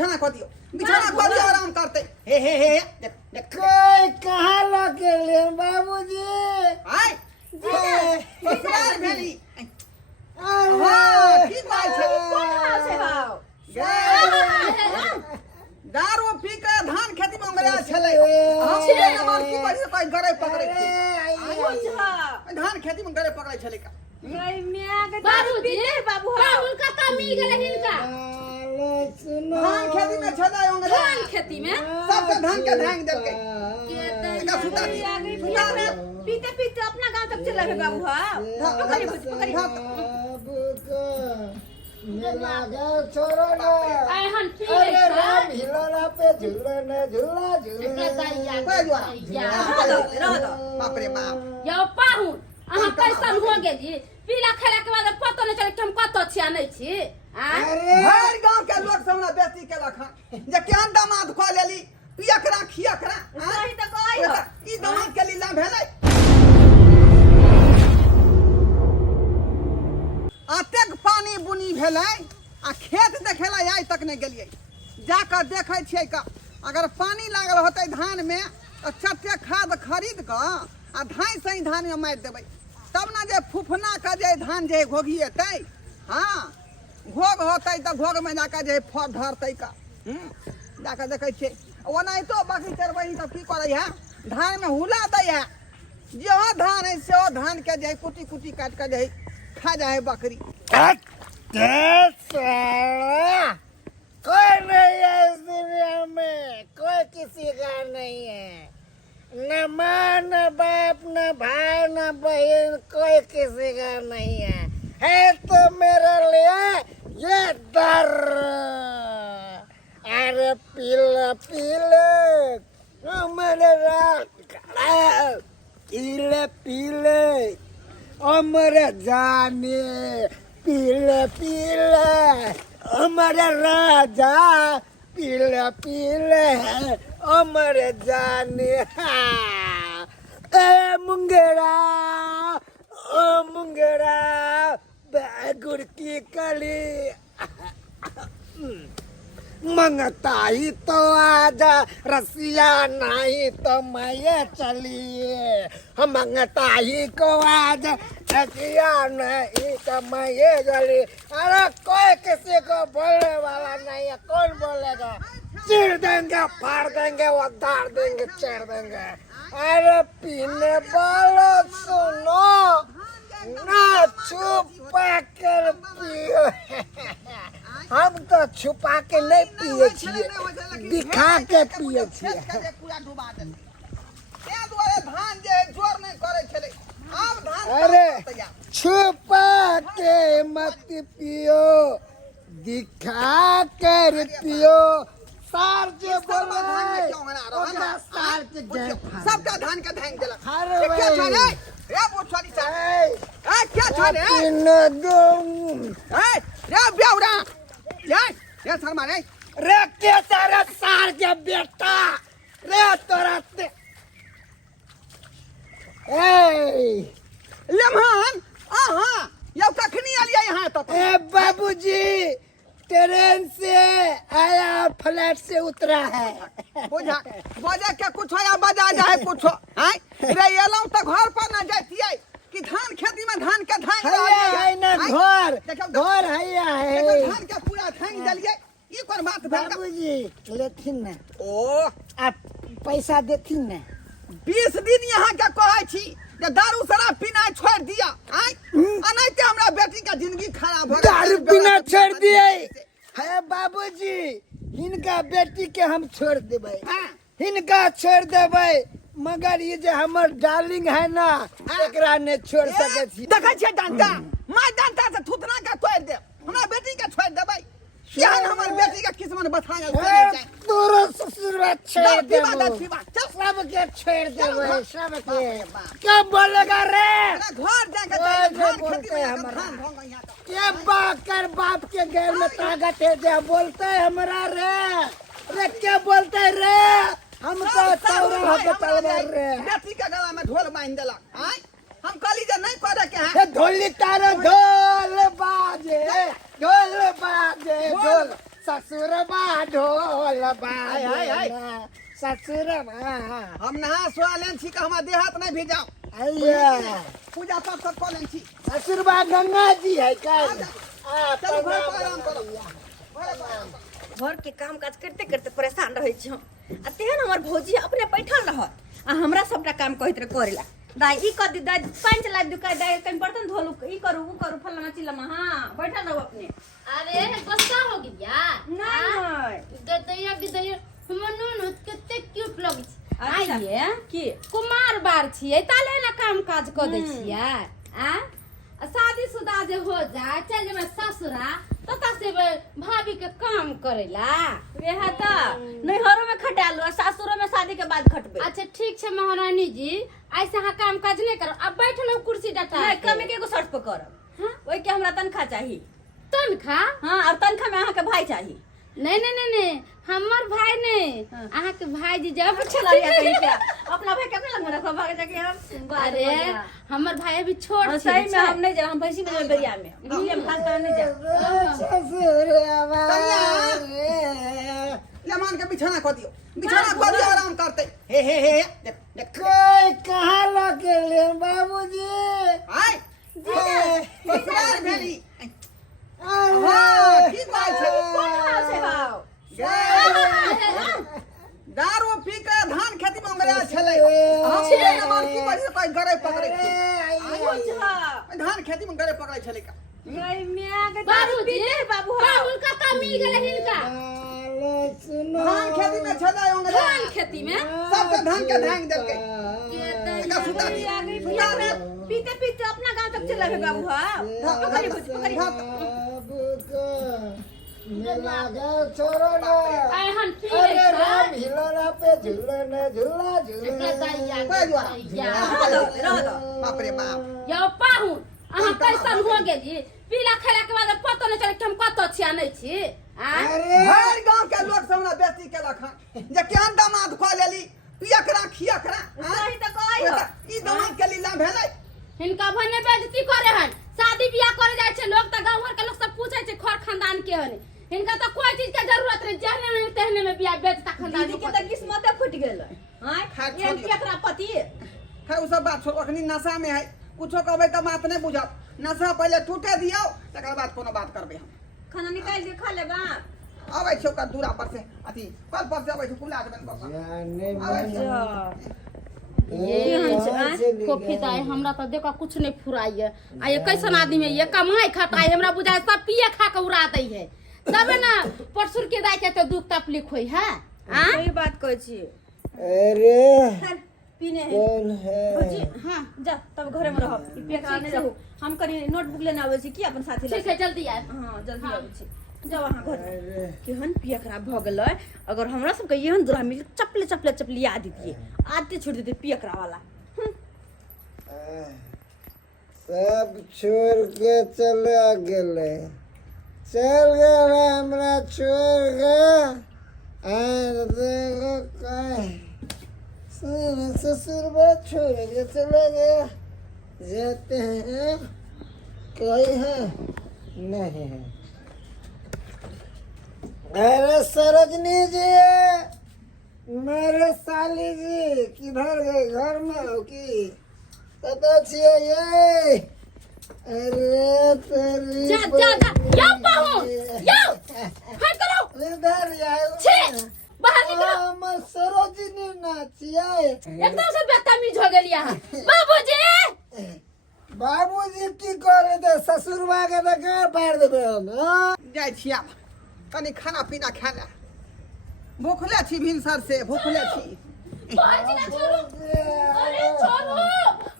बिछाना खो दियो आराम करते हे कोई कहाँ लगे ले बाबूजी आय ससुराल भेली की बात छै कोन हाल छै हाउ दारू पी के धान खेती में मरा छले हम हमर की बड़ी कोई गरे पकड़े धान खेती में गरे पकड़े छले का बाबूजी बाबू बाबू कता मी गेले हिनका धान खेती में छदा होंगे धान खेती में सबके धान के धांग देल के के सुता पीते पीते अपना गांव तक चला गए बाबू हां पकड़ी लगा छोड़ो ना आय हन पी अरे राम हिलोना पे झूलने झूला रह दो बाप रे बाप यो पाहुन अहाँ कैसन हो गेली पीला खेला के बाद पतो नहीं चले कि हम कतो छिया नहीं छी हर गांव के लोग सब ना बेटी के लखन जे केहन दामाद खो लेली पिया करा खिया करा सही त कहै हो ई दामाद के लीला भेलै अतेक पानी बुनी भेलै आ खेत देखेला आइ तक नहीं गेलियै जाकर देखै छियै का अगर पानी लागल होतै धान में तो चट्टे खाद खरीद क आ धान सही धान में मारि देबै तब ना जे फुफना का जे धान जे घोघिएतै हाँ घोग होतै तो घोग में जाकर जे फल धरतै का जाकर देखै छियै ओनाहितो बाकी चरबही सब की करै है धान में हुला दै है जेहो धान है सेहो धान के जे कुटी कुटी काट के जे खा जाए बकरी कोई नहीं है इस दुनिया में कोई किसी का नहीं है न माँ न बाप न भाई न बहन कोई किसी का नहीं है तो मेरे लिए ये दर अरे पीले पीले मेरे रात पीले पीले मेरे जाने पीले पीले मेरे राजा पीले पीले मेरे जाने ए मुंगेरा ओ मुंगेरा गुड़ की कली मंगता ही तो आजा रसिया नहीं तो मैं चलिए हम मंगता ही को आजा रसिया नहीं तो मैं चलिए अरे कोई किसी को बोलने वाला नहीं है कौन बोलेगा चिर देंगे फाड़ देंगे उधार देंगे चढ़ देंगे अरे पीने वालों सुनो ना छुपा कर पियो हम तो छुपा के नहीं पिए छिए दिखा के पिए छिए अरे छुपा के मत पियो दिखा कर पियो सार जे बोल रहा है सार जे सबका धान का धान देला अरे क्या छाने रे वो छोड़ी सा क्या छाने इन दम रे ब्यावरा ये शर्मा रे रे के तारा सार के बेटा रे तोरा ते लेमहन आहा ये कखनी आलिया यहाँ तक ए बाबूजी ट्रेन से आया फ्लैट से उतरा है बुझा बजा के कुछ या बजा जाए कुछ हैं रे एलौ त घर पर ना जातियै कि धान खेती में धान के धान है ना घर है धान के पूरा धान दलिए ई कोन बात भेल बाबूजी लेथिन ना ओ आप पैसा देथिन ना 20 दिन यहाँ के कहै छी जे दारू शराब पीना छोड़ दिया हैं अनैते हमरा बेटी का जिंदगी खराब हो दारू पीना छोड़ दिए है बाबूजी इनका बेटी के हम छोड़ देबै इनका छोड़ देबै मगर ये जो हमर डार्लिंग है ना एकरा ने छोड़ सके छी देखै छियै डंटा माय डंटा से थुथना के तोड़ दे हमरा बेटी के छोड़ देबै केहन हमर बेटी के किस्मत बताया तोरो ससुर छोड़ देबो सबके छोड़ देबो सबके क्या बोलेगा रे घर जाके बोलते हमरा क्या बाकर बाप के गैर में ताकत है जो बोलते हमरा रे रे क्या बोलते रे हम तो तौरा होके तलवार रे बेटी के गला में ढोल बांध देला हैं हम कहली जे नहीं करे के है ढोली तारो ढोल बाजे ढोल बाजे ढोल ससुरबा ढोल बाजना ससुरबा हम नहा सोया लेन छी का हमार देहात नहीं भी जाओ आइया पूजा पाठ सब कर लेन छी ससुरबा गंगा जी है का चलो घर पर आराम करो घर पर आराम करो। घर के काम काज करते करते परेशान रहे छी हम आ तेहन हमर भौजी अपने बैठल रहत आ हमरा सबटा काम कहैत रहे करेला दाई ई कर दी दाई पानी चला दी का दाई कहीं बर्तन धोलू ई करू ऊ करू फलाना चिल्लामा हां बैठल रहो अपने अरे गुस्सा हो गया नहीं गदैया गदैया हमर नून कते क्यूट लगै छै अच्छा आइए की कुमार बार छियै ताले ना काम काज क दै छियै आ शादीशुदा जे हो जाए चल जेबै ससुरा तता से भाभी के काम करेला वेहा त नैहरों में खटालू आ सासुरों में शादी के बाद खटबे अच्छा ठीक छै महारानी जी ऐसे अहाँ काम काज नहीं करब अब बैठल कुर्सी डटा नहीं कमे के एगो शर्त पर करब हाँ? ओइ के हमरा तनखा चाहिए तनखा हां और तनखा में अहाँ के भाई चाहिए नहीं नहीं नहीं नहीं हमर भाई नहीं हाँ। अहाँ के भाई जी जब चला रिया कहीं क्या अपना भाई केतना लग रखो भाग जाके हम अरे हमर भाई अभी छोट हाँ, छै सही में हम नहीं जा हम भैंसी में बेरिया में हम खास कर नहीं जा ससुरबा लेमान के बिछाना कर दियो बिछाना कर दियो आराम करते हे देख देख कोई कहाँ लगे ले बाबूजी आय ससुराल भेली अरे हां की बात छै कौन हाल से हाउ दारू पी के धान खेती में मरिया छले हम लेमान की बात कोई गरे पकड़े छी धान खेती में गरे पकड़े छले का नहीं मैं के बाबूजी बाबू बाबू का कमी गेल हिनका सुनो धान खेती में छले होंगे धान खेती में सब के धान के धांग देलके के का सुता दी आ गई भैया पीते पीते अपना गांव तक चला है बाबू हां पकड़ी पकड़ी बाबू को लगा छोड़ो ना आहन पी अरे ले राम हिलोरा पे झूलना झूला झूला रह दो बाप रे बाप यो पाहु अहाँ कैसन हो गेली पीला खेला के बाद पतो नहीं चले कि हम कत छिया नहीं छी आ अरे हर गांव के लोग सब ना बेटी के लखन जे केहन दामाद खो लेली पिया करा खिया करा सही तो कहै हो ई दामाद के लीला भेलै हिनका भने बेइज्जती करे हन शादी बियाह करे जाय छै लोग त गांव घर के लोग सब पूछे छै खर खानदान के हन हिनका तो कोई चीज के जरूरत नहीं जहने नहीं तहने में बियाह बेचता खानदान दीदी के तो किस्मते फूट गेल हां खाट ये छोड़ दियो। केकरा पति है उ सब बात छोड़ अखनी नशा में है कुछो कहबै त बात नहीं बुझब नशा पहले टूटे दियो तकर बाद कोनो बात करबे हम खाना निकाल के खा ले बा आबै छै ओकर दूरा पर से अथी कल पर से आबै छै कुला देबन पापा जाने आबै छै कॉफी दाई हमरा तो देखा कुछ नहीं फुराइए आ ये कैसन आदमी है ये कमाई खटाई हमरा बुझाए सब पिए खा के उड़ा दै है तब ना परसुर के दाई के तो दुख तकलीफ होई है आ सही बात कहै छी अरे पीने है कौन है जी हां जा तब घरे में रह पेट नहीं रहू हम करी नोटबुक लेने आबै छी की अपन साथी ठीक है जल्दी आए हां जल्दी आबै छी जाओ वहां घर केहन पिया खराब भ गेलै अगर हमरा सब के एहन दूरा मिल चपले चपलिया दीजिए आते छोड़ देते पिया करा वाला सब छोड़ के चला गेले चल गए हमरा छोड़ के और देखो कहीं ससुर बात छोड़ के चले गए जाते हैं कोई है नहीं है अरे सरोजनी जी मेरे साली जी किधर गए घर में हो कि पता छिए ये अरे तेरी जा यो पाहु यो हट करो इधर छे आओ बाहर निकलो हम सरोजनी नाचिए एकदम से बदतमीज हो गेली यहाँ बाबूजी बाबूजी की करे दे ससुरबा के तो गाड़ पार देबे हम हाँ? जाय छी आब कनी खाना पीना खा ले भूखले छी भिनसर से भूखले छी बाबूजी ना छोड़ो अरे छोड़ो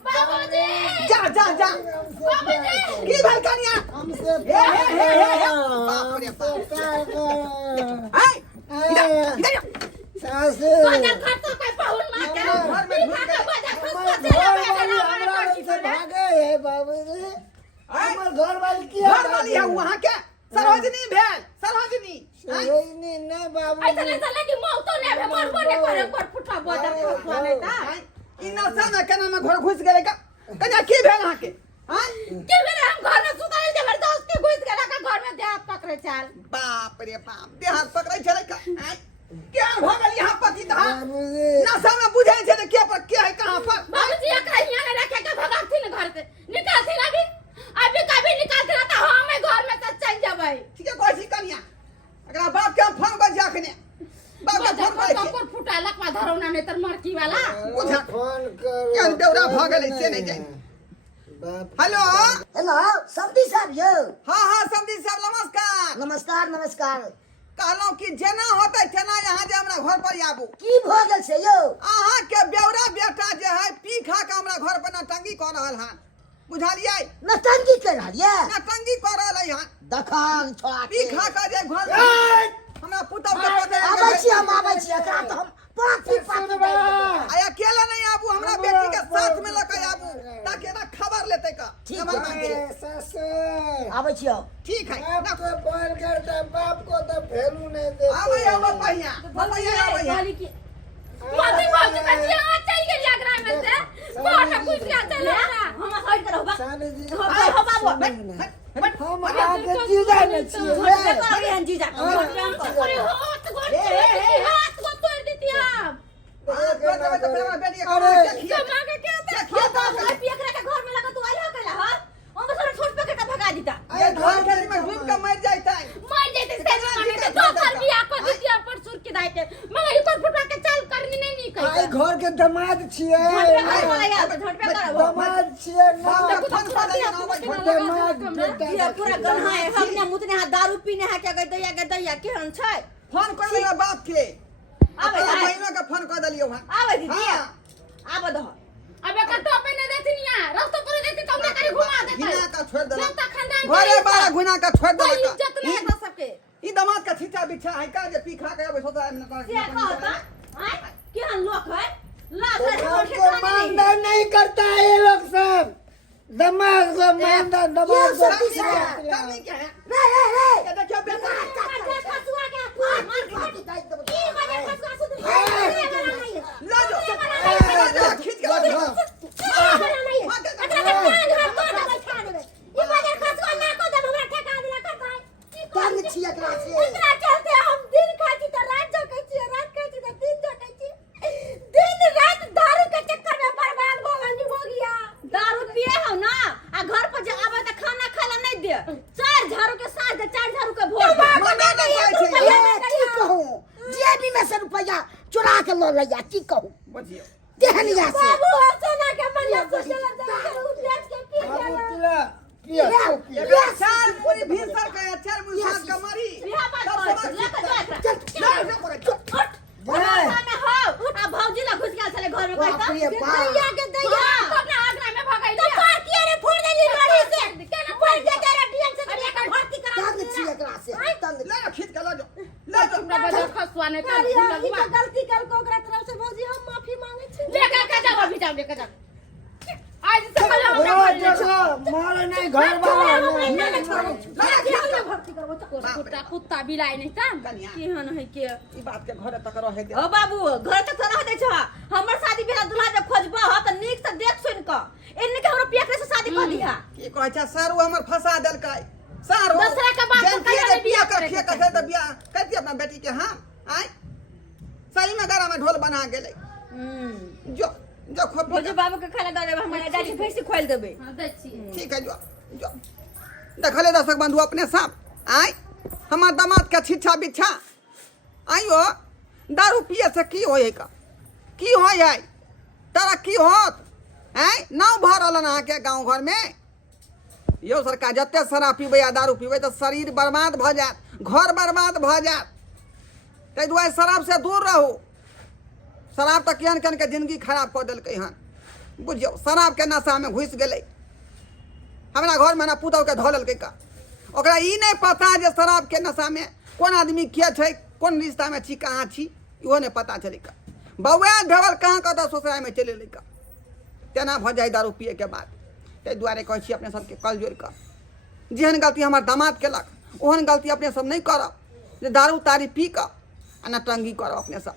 बाबूजी जा जा जा बाबूजी की भाई कनिया हमसे हे बाप रे बाप हाय इधर सासू बाजार खर्चा कोई पाहुन मार के घर में घुस बिना गए बाजार खर्चा हमर घर वाली हमरा से भागे है बाबूजी हमर घर वाली की घर वाली है वहां के सरोजनी भेल सरोजनी सरोजनी नहीं बाबूजी ऐसा नहीं चले कि मौत तो नहीं है मर बोले करे पर फुटा बाजार खर्चा नहीं था इ नशा में केना में घर घुस गेले का कन्या की भेल अहाँ के हां कि मेरे हम घर में सुता है जबरदस्ती घुस के रखा घर में में देह पकड़े चाल बाप रे बाप देहात पकड़े चले का आय? क्या हो गल यहाँ पति था बाबूजी नशा में बुझे छे जे क्या पर क्या है कहाँ पर बाबूजी एकरा हियां ने रखे के भगाती न घर से निकालती ना अभी कभी निकालती ना तो हम घर में से चल जाबै ठीक है कोई कनिया अगर बाप के फोन कर जाखने बाप के फोन कर कपूर फुटालक मा धरौना ने तर मरकी वाला बुझा फोन करो क्या देवरा भागल से नहीं जाए बाप हेलो हेलो सब्जी साहब यौ हाँ हाँ समझी साहब नमस्कार नमस्कार नमस्कार कहलौं कि जेना होतै तेना यहाँ जे हमरा घर पर आबू की भऽ गेल छै यौ अहाँ के बेवरा बेटा जे है पी खा के हमरा घर पर नटंगी कर रहल हन बुझलियै नतंगी कर रहलियै नटंगी कर रहल हन दखान छोड़ा पी के खा के जे घर पर हमरा पुतौ के पकड़ आबै छी हम आबै छी एकरा तो हम पाँच पाँच आय अकेला नहीं आबू हमरा बेटी के साथ में लेके आबू ताकि ना खबर लेते का ठीक नमस्कार है। के। ससुर आबै छी हम ठीक है बाप को बोल करता बाप को तो वैल्यू नहीं देते आबै आबै पहिया पहिया आबै गाली की माती बाप के कचिया आ चल गेल आगरा में से घर में घुस गया चल ना हम साइड करो बा साले जी हो बाबू हम आगे जीजा नहीं छिए छोटे करो ये जीजा अरे हाथ को तोड़ देती आप बेटी अरे कमा के क्या देखिए तो पिया करे के घर में लगा तू आइला कइला ह हम बस छोट पे के भगा दीता ये घर के में डूब के मर जाता है मर जेते से माने तो दोसर बियाह कर दिया परसुर के दाई के मगर ऊपर फुटा के चाल करनी नहीं आई कही घर के दामाद छिए झट पे करो दामाद छिए ना फोन कर देना आबै दामाद बेटा ये पूरा गन्हा है हमने मुतने हाथ दारू पीने है क्या गदैया गदैया केहन छै फोन कर देना बाप के आबै अपना आबै बहिनो के फोन कर देलियो हन आबै दीदी हाँ। आबै दह अब एक टोपे न देती निया रास्ता पर देती तो ना कहीं घुमा देता घिना का छोड़ देला जनता खानदान घरे बारा घुना का छोड़ कोई देला इज्जत नहीं है सबके ई दामाद का छिचा बिछा है का जे पी खा के आबै सोता है से कहता आय केहन लोग है ला तो से घर को मानदान नहीं करता है ये लोग सब दामाद को मानदान दामाद को करनी क्या है रे रे रे ये देखियो बेटा खसुआ के मार के की वजह खसुआ सुध ला जो खींच के ला जो तंग छी एकरा से दारू पिए हो ना आ घर पर जे आवे त खाना खाला नहीं दे चार झाड़ू के साथ दे चार झाड़ू के भोर दे। मना नहीं कहै छै ए की कहूं जेबी में से रुपया चुरा के ल लैया की कहूं बुझियो देहनिया से बाबू सोना के मरिया सोचला दे बेच के पी बाबू गेला पिया ये साल पूरी भीतर का चार मुसाद का मरी बिहा बात कर लेके जा एकरा ला जो पकड़ सामने हो आ भौजी ला घुस गेल छले घर में बाप रे कहता बाप। दैया के दैया तो अपने आगरा में भगाई तो पार किए रे फोड़ देली लड़ी से केना फोड़ दे तेरा डीएम से का भर्ती करा तंग छी एकरा से तंग ला खींच के ला जो ला जो हमरा बजा खसुआ ने तो ई लगवा तो गलती कल को ओकरा तरफ से भौजी हम माफी मांगे छी लेकर के जाओ अभी जाओ लेकर जाओ आज से पहले ओ हमरा देखो मारे नहीं घर वाला भर्ती करबो तो कुत्ता कुत्ता बिलाई नहीं ता कन्या केहन है के ई बात के घर तक रहे दे ओ बाबू घर तक रह दे छ हमर शादी बियाह दुल्हा जब खोजबा ह त नीक से देख सुन क इनने के हमरा पियकरे से शादी कर दिया की कहै छै सर वो हमर फंसा देलकै सर वो दूसरा के बात जनती कहिया के रे बियाह बियाह कर करे खे कहे त बियाह करती अपना बेटी के हां आय सही में गरा में ढोल बना गेलै जो खोप भौजी बाबू के खाना दे देबे हमरा डाली भैंसी खोल देबे हां दै छी ठीक है जो देखले दर्शक बंधु अपने साहब आय हमार दामाद के छिछा बिछा आइयो दारू पिए से की होय का की होय है तारा की होत हैं नाव भरल ना के गांव घर में यो सरकार जते शराब पीबे या दारू पीबे तो शरीर बर्बाद भ जात घर बर्बाद भ जात तै दुआरे शराब से दूर रहू शराब तक केहन केहन के जिंदगी खराब कर देलकै हन बुझियो शराब के नशा में घुस गेलै हमरा घर में ना पुतौ के धो लेलकै का ओकरा ई नहीं पता जे शराब के नशा में कौन आदमी के छै कौन रिश्ता में छी कहाँ छी इहो नहीं पता चलै का बउआ ढबल कहाँ कतऽ ससुराल में चले लै का तेना भ जाए दारू पिए के बाद ताहि दुआरे कहै छी अपने सबके कल जोड़ कऽ जेहन गलती हमर दामाद केलक ओहन गलती अपने सब नहीं करब जे दारू तारी पी कऽ आ नटंगी करब अपने सब